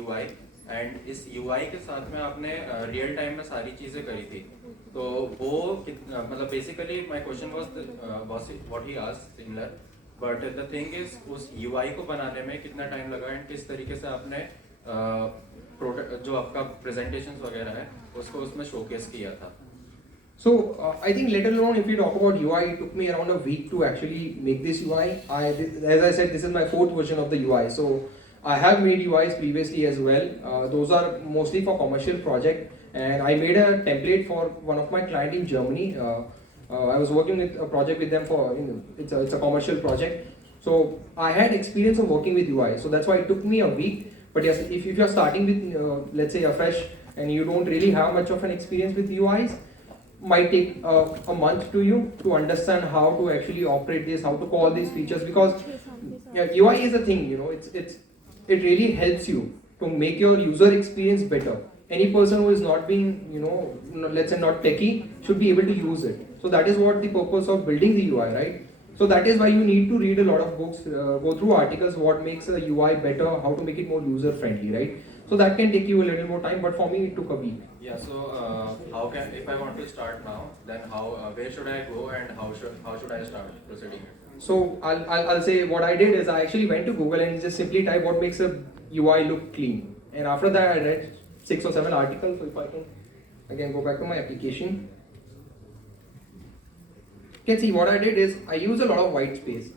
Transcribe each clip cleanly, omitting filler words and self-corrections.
UI, and इस UI के साथ में आपने रियल टाइम में सारी चीज़ें करी थी, तो वो मतलब basically my question was what he asked similar, but the thing is उस UI को बनाने में कितना टाइम लगा एंड किस तरीके से आपने प्रोडक्ट जो आपका प्रेजेंटेशंस वगैरह है उसको उसमें शोकेस किया था. So I think let alone if you talk about UI, it took me around a week to actually make this UI. As I said, this is my fourth version of the UI. So I have made UIs previously as well. Those are mostly for commercial project, and I made a template for one of my client in Germany. I was working with a project with them for it's a commercial project. So I had experience of working with UI. So that's why it took me a week. But yes, if you're starting with let's say a fresh and you don't really have much of an experience with UIs, might take a month to you to understand how to actually operate this, how to call these features, because UI is a thing, it really helps you to make your user experience better. Any person who is not being, let's say not techie should be able to use it. So that is what the purpose of building the UI, right? So that is why you need to read a lot of books, go through articles, what makes a UI better, how to make it more user friendly, right? So that can take you a little more time, but for me it took a week. Yeah, so if I want to start now, then where should I go and how should I start proceeding? So I'll say what I did is I actually went to Google and just simply type what makes a UI look clean. And after that I read 6 or 7 articles. So if I can again go back to my application. You can see what I did is I use a lot of white space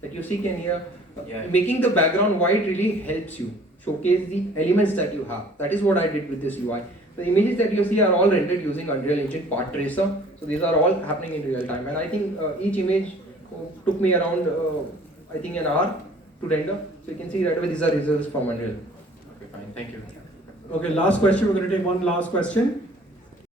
that you see can here. Yeah. Making the background white really helps you showcase the elements that you have. That is what I did with this UI. The images that you see are all rendered using Unreal Engine Path Tracer. So these are all happening in real time. And I think each image took me around, I think an hour to render. So you can see right away these are results from Unreal. Okay, fine. Thank you. Okay, last question. We're going to take one last question.